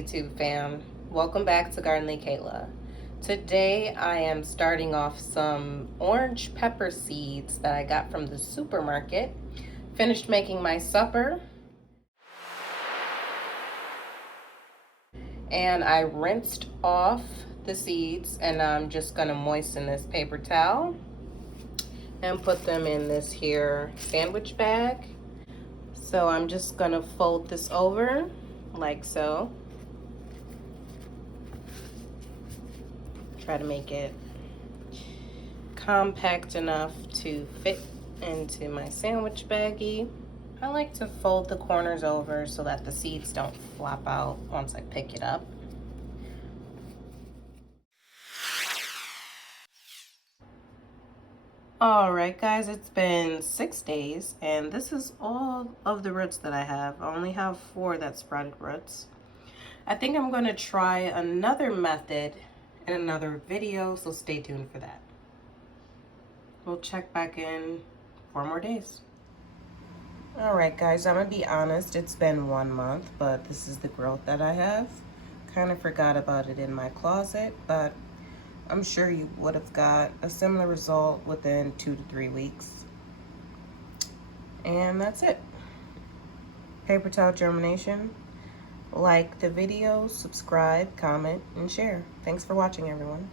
YouTube fam? Welcome back to Gardenly Kayla. Today I am starting off some orange pepper seeds that I got from the supermarket. Finished making my supper and I rinsed off the seeds, and I'm just gonna moisten this paper towel and put them in this here sandwich bag. So I'm just gonna fold this over like so. Try to make it compact enough to fit into my sandwich baggie. I like to fold the corners over so that the seeds don't flop out once I pick it up. Alright guys, it's been 6 days and this is all of the roots that I have. I only have 4 that sprouted roots. I think I'm going to try another method in another video, so stay tuned for that. We'll check back in 4 more days. Alright guys, I'm gonna be honest, it's been 1 month, but this is the growth that I have. Kind of forgot about it in my closet, but I'm sure you would have got a similar result within 2 to 3 weeks. And that's it. Paper towel germination. Like the video, subscribe, comment, and share. Thanks for watching, everyone.